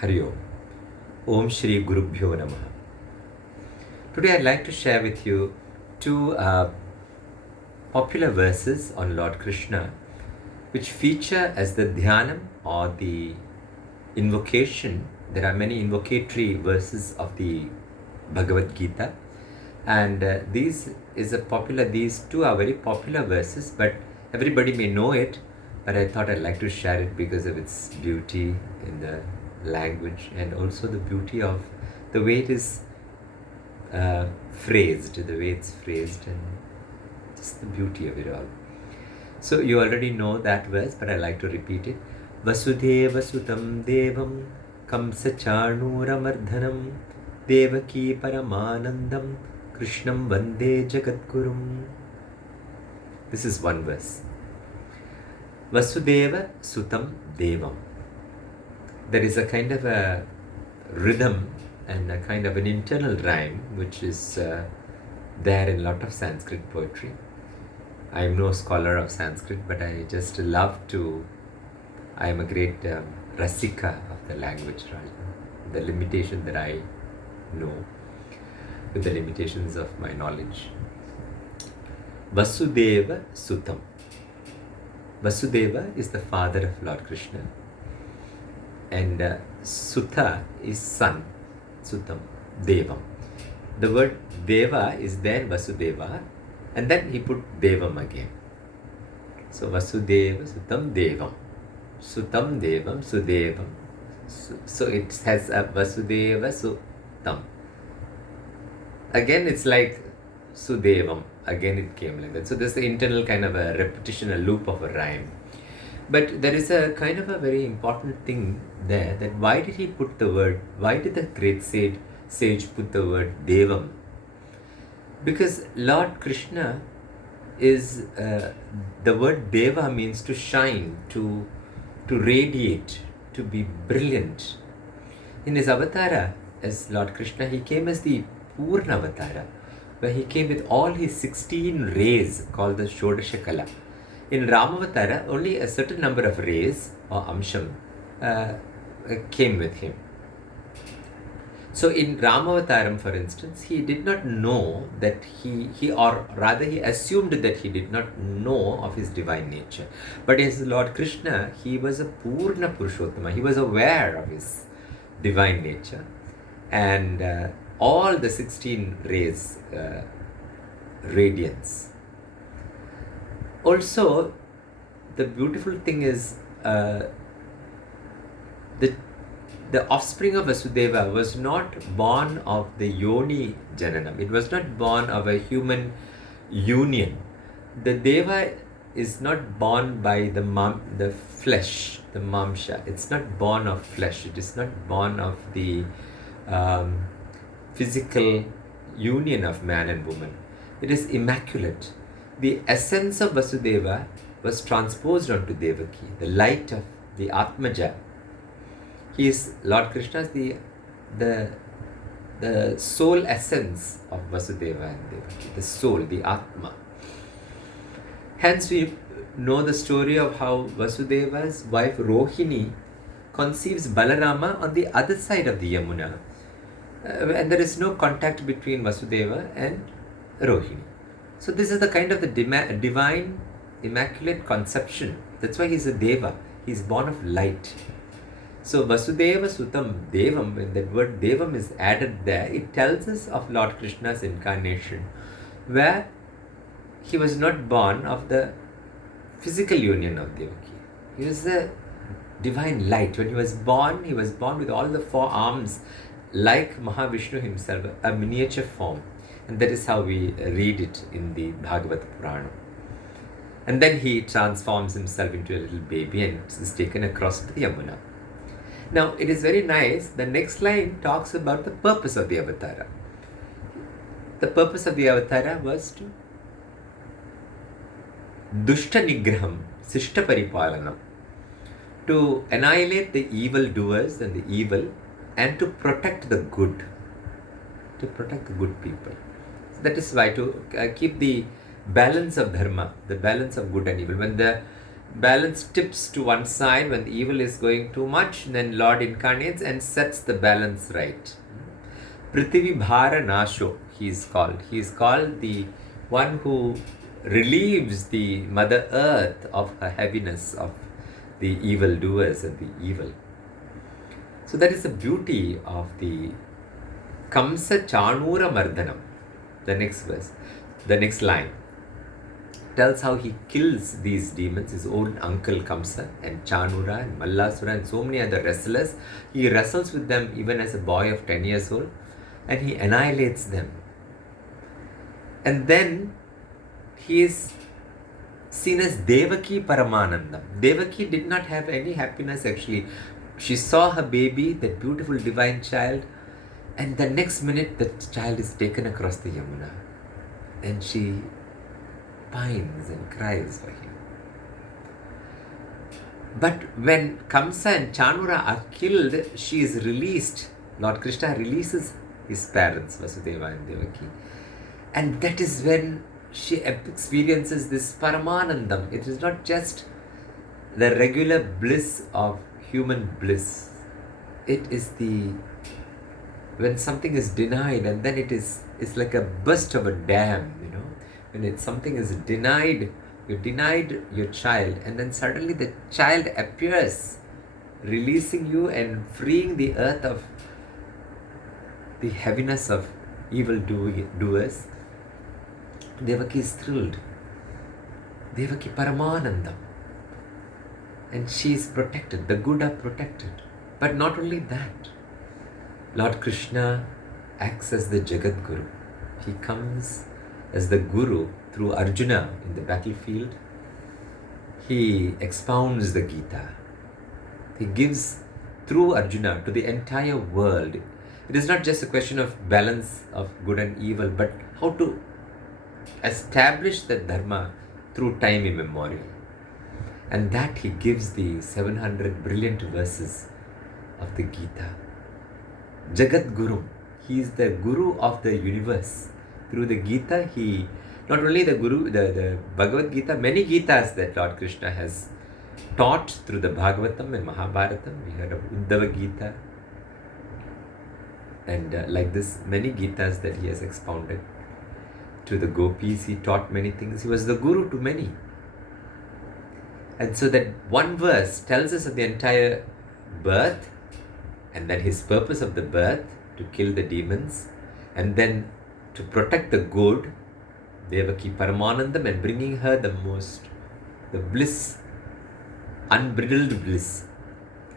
Hari Om. Om Shri Gurubhyo Namaha. Today I'd like to share with you two popular verses on Lord Krishna which feature as the dhyanam or the invocation. There are many invocatory verses of the Bhagavad Gita, and these two are very popular verses, but everybody may know it, but I thought I'd like to share it because of its beauty in the language and also the beauty of the way it is phrased, and just the beauty of it all. So you already know that verse, but I like to repeat it. Vasudeva Sutam Devam Kamsa Chanooramardhanam Devaki Paramanandam Krishnam Vande Jagadgurum. This is one verse. Vasudeva Sutam Devam. There is a kind of a rhythm and a kind of an internal rhyme which is there in a lot of Sanskrit poetry. I am no scholar of Sanskrit, but I just love to. I am a great rasika of the language, right? The limitation that I know, with the limitations of my knowledge. Vasudeva Sutam. Vasudeva is the father of Lord Krishna, and Sutha is son. Sutam, Devam. The word Deva is there in Vasudeva, and then he put Devam again. So Vasudeva Sutam Devam. Sutam Devam Sudevam. So it has a Vasudeva Sutam. Again it's like Sudevam. Again it came like that. So there's the internal kind of a repetition, a loop of a rhyme. But there is a kind of a very important thing there, that why did the great sage put the word Devam? Because Lord Krishna is, the word Deva means to shine, to radiate, to be brilliant. In his avatara as Lord Krishna, he came as the Purna avatara, where he came with all his 16 rays called the Shodashakala. In Ramavatara, only a certain number of rays or amsham came with him. So in Ramavataram, for instance, he did not know that he assumed that he did not know of his divine nature. But as Lord Krishna, he was a Purna Purushottama. He was aware of his divine nature, and all the 16 rays radiance. Also, the beautiful thing is the offspring of Vasudeva was not born of the Yoni Jananam. It was not born of a human union. The Deva is not born by the flesh, the Mamsha. It's not born of flesh. It is not born of the physical union of man and woman. It is immaculate. The essence of Vasudeva was transposed onto Devaki, the light of the Atmaja. He is Lord Krishna's the soul essence of Vasudeva and Devaki, the soul, the Atma. Hence we know the story of how Vasudeva's wife Rohini conceives Balarama on the other side of the Yamuna, and there is no contact between Vasudeva and Rohini. So this is the kind of the divine, immaculate conception. That's why he's a Deva. He's born of light. So Vasudeva Sutam Devam, when that word Devam is added there, it tells us of Lord Krishna's incarnation, where he was not born of the physical union of Devaki. He was the divine light. When he was born with all the four arms, like Mahavishnu himself, a miniature form. And that is how we read it in the Bhagavad Purana. And then he transforms himself into a little baby and is taken across to the Yamuna. Now, it is very nice. The next line talks about the purpose of the avatara. The purpose of the avatara was to Dushta Nigraham, Sishta Paripalanam, to annihilate the evil doers and the evil, and to protect the good, people. So that is why, to keep the balance of dharma, the balance of good and evil. When balance tips to one side when the evil is going too much, then Lord incarnates and sets the balance right. Prithvi Bhara Nasho, he is called. He is called the one who relieves the Mother Earth of her heaviness of the evil doers and the evil. So that is the beauty of the Kamsa Chanura Mardhanam. The next verse, the next line tells how he kills these demons, his own uncle Kamsa and Chanura and Mallasura and so many other wrestlers. He wrestles with them even as a boy of 10 years old and he annihilates them. And then he is seen as Devaki Paramanandam. Devaki did not have any happiness actually. She saw her baby, that beautiful divine child, and the next minute the child is taken across the Yamuna and she pines and cries for him. But when Kamsa and Chanura are killed, she is released. Lord Krishna releases his parents, Vasudeva and Devaki. And that is when she experiences this Paramanandam. It is not just the regular bliss of human bliss. It is when something is denied and then it's like a burst of a dam, When something is denied, you denied your child and then suddenly the child appears, releasing you and freeing the earth of the heaviness of evil doers. Devaki is thrilled. Devaki Paramanandam. And she is protected. The good are protected. But not only that. Lord Krishna acts as the Jagat Guru. He comes as the Guru through Arjuna in the battlefield. He expounds the Gita. He gives through Arjuna to the entire world. It is not just a question of balance of good and evil, but how to establish the Dharma through time immemorial. And that he gives the 700 brilliant verses of the Gita. Jagat Guru. He is the Guru of the universe. Through the Gita, he not only the Guru, the Bhagavad Gita, many Gitas that Lord Krishna has taught through the Bhagavatam and Mahabharatam. We heard of Uddhava Gita. And like this, many Gitas that he has expounded. To the gopis, he taught many things. He was the Guru to many. And so that one verse tells us of the entire birth and then his purpose of the birth to kill the demons and then to protect the good, Devaki Paramanandam, and bringing her the bliss, unbridled bliss,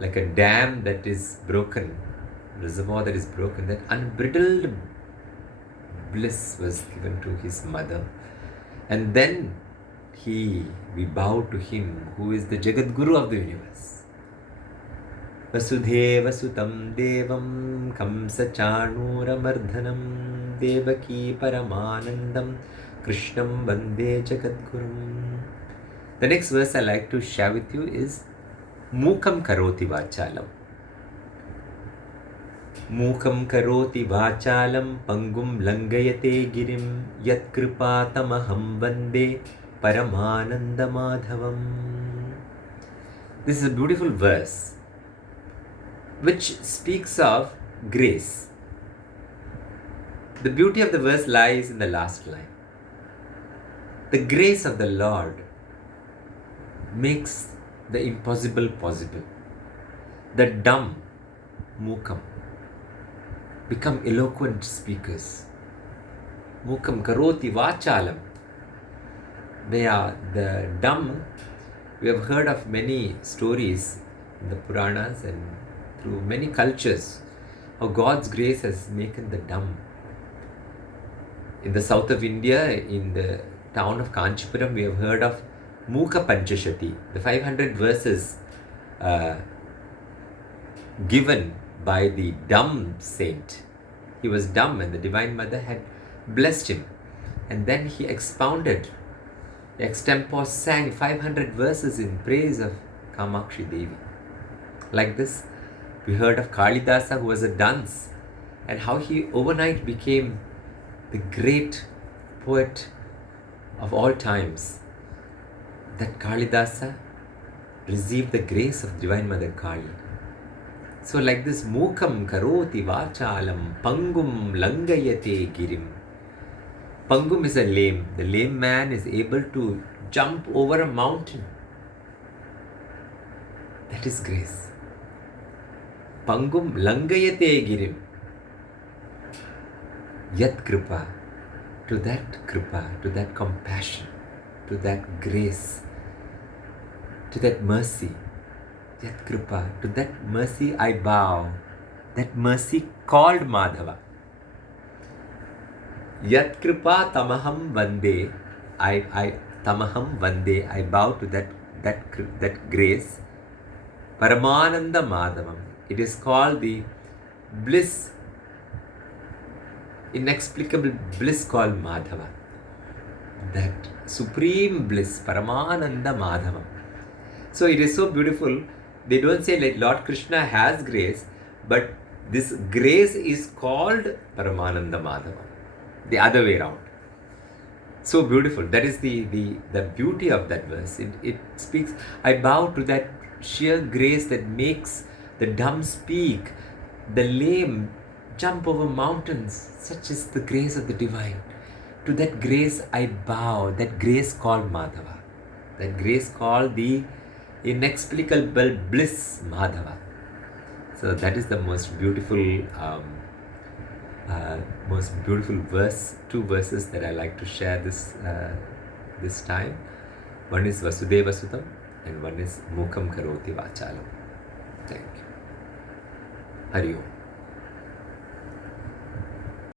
like a dam that is broken, reservoir that is broken, that unbridled bliss was given to his mother. And then we bow to him who is the Jagat Guru of the universe. Vasudheva Sutam Devam Kamsa Chanura Mardhanam Devaki Paramanandam Krishnam Vande Jagat Gurum. The next verse I like to share with you is Mukam Karoti Vachalam. Mukam Karoti Vachalam Pangum Langayate Girim Yat Kripatamaham Vande Paramananda Madhavam. This is a beautiful verse which speaks of grace. The beauty of the verse lies in the last line. The grace of the Lord makes the impossible possible. The dumb, Mukam, become eloquent speakers. Mukam Karoti Vachalam. They are the dumb. We have heard of many stories in the Puranas and through many cultures how God's grace has making the dumb. In the south of India, in the town of Kanchipuram, we have heard of Mukha Panchashati, the 500 verses given by the dumb saint. He was dumb and the Divine Mother had blessed him. And then he expounded, extempore sang 500 verses in praise of Kamakshi Devi. Like this, we heard of Kalidasa, who was a dunce, and how he overnight became the great poet of all times. That Kalidasa receive the grace of Divine Mother Kali. So like this, Mukam karoti vachalam pangum langayate girim. Pangum is a lame. The lame man is able to jump over a mountain. That is grace. Pangum langayate girim. Yat kripa. To that compassion, to that grace, to that mercy. Yat kripa. To that mercy I bow. That mercy called Madhava. Yat kripa tamaham vande. Tamaham vande. I bow to that grace. Paramananda Madhavam. It is called the bliss, inexplicable bliss called Madhava. That supreme bliss, Paramananda Madhavam. So it is so beautiful. They don't say like Lord Krishna has grace, but this grace is called Paramananda Madhavam. The other way around. So beautiful. That is the beauty of that verse. It speaks, I bow to that sheer grace that makes the dumb speak, the lame jump over mountains. Such is the grace of the divine. To that grace I bow, that grace called Madhava, that grace called the inexplicable bliss Madhava. So that is the most beautiful verse, two verses that I like to share this time. One is Vasudeva Sutam and one is Mukam Karoti Vachalam. Thank you. Hari Om.